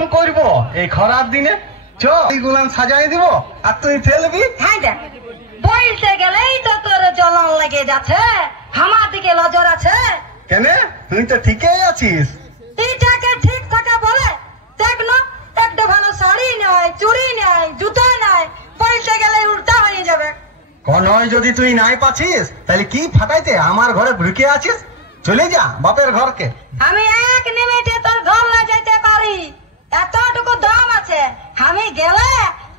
কাম করবো এই খরার দিনে? চ এইগুলান সাজাই দিব আর তুই ফেলবি। হ্যাঁ দেখ, বলতে গেলেই তো তোর জ্বলন লেগে যাচ্ছে, আমার দিকে নজর আছে কেন? তুই তো ঠিকই আছিস। এটাকে ঠিক থাকে বলে দেখ না, একটা ভালো শাড়ি নাই, চুড়ি নাই, জুতো নাই, বলতে গেলে উল্টা হয়ে যাবে। কনয় যদি তুই নাই পাছিস তাহলে কি ফাটাইতে আমার ঘরে ঢুকে আছিস? চলে যা বাপের ঘরকে। আমি এক নিমিটে তোর ঘর না যেতে পারি, এতটুকু দাম আছে। আমি গেলে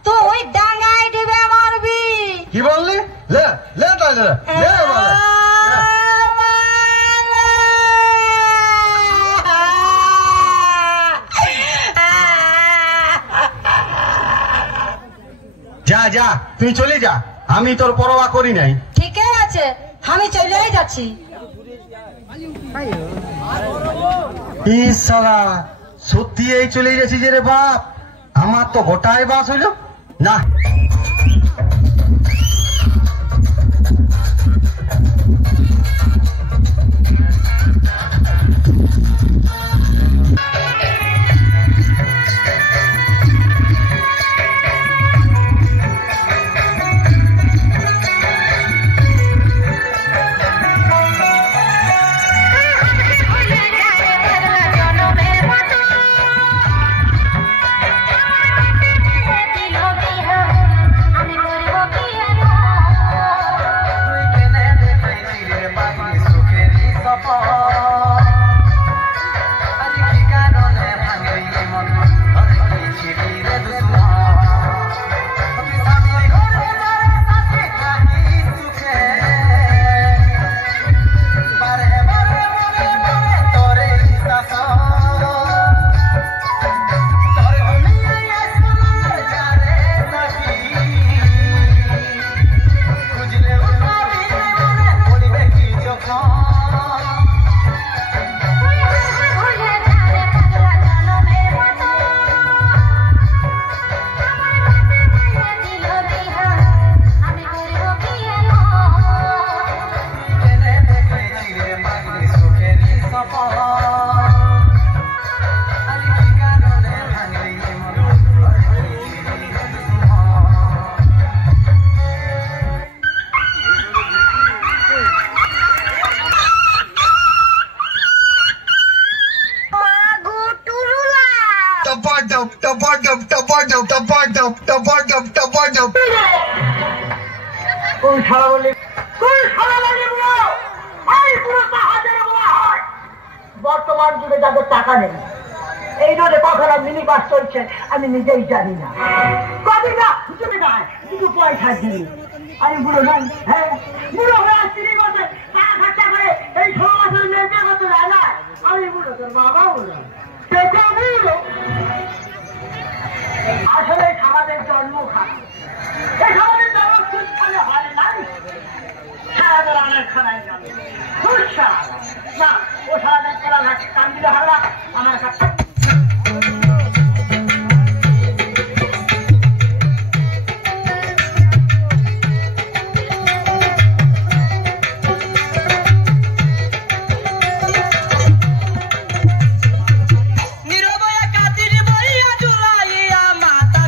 তুই ডাঙ্গায় ডিবে মারবি। কি বললি? লে লে তাহলে লে বলে যা যা, তুই চলে যা, আমি তোর পরোয়া করি নাই। ঠিকই আছে, আমি চলেই যাচ্ছি। শালা সত্যি এই চলে গেছি যে রে বাপ, আমার তো গোটাই বাস হইল না। বর্তমান যুগে যাদের টাকা নেই, এই রোডে কখনো মিনি বাস চলছে আমি নিজেই জানি না। কবি না তুমি নয়, শুধু পয়সা দিই। আমি বুড়ো নাই, হ্যাঁ বুড়ো হয়ে 30 বছর টাকা খরচা করে এই 16 বছর মেয়েকে করতে যায় না। আমি বুড়ো, তোর বাবা বুড়ো, বুড়ো। আসলে আমাদের জন্ম খারাপ, এই আমাদের জন্ম ঠিক ভালো হয় নাই। সারাদের অনেক খানায় যাবে না, ও সারাদিন খেলা কান দিলে হবে না আমার কাছে। নিরবয়া কাতির বইয়া জুলাইয়া মাতা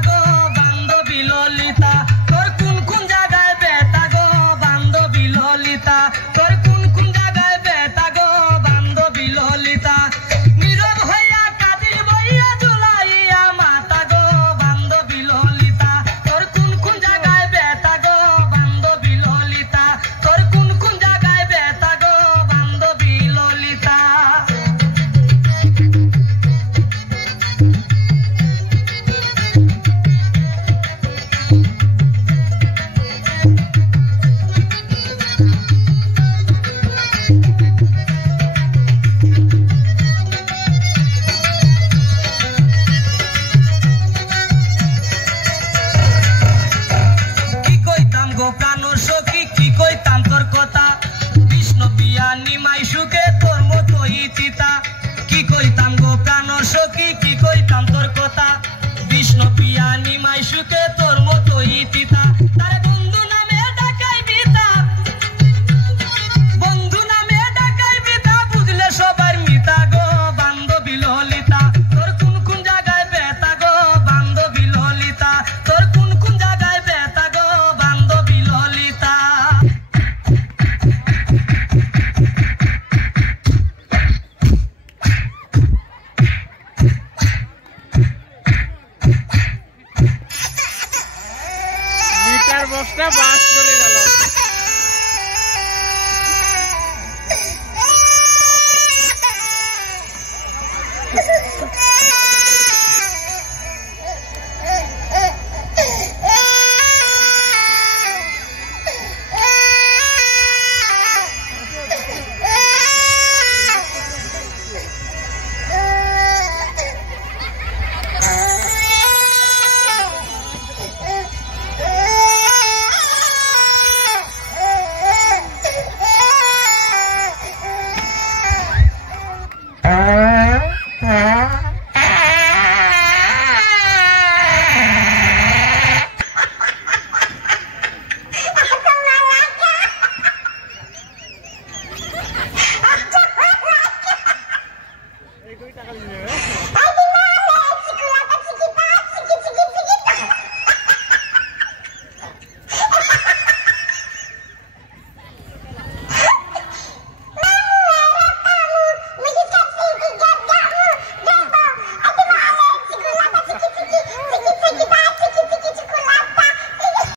একটা বাস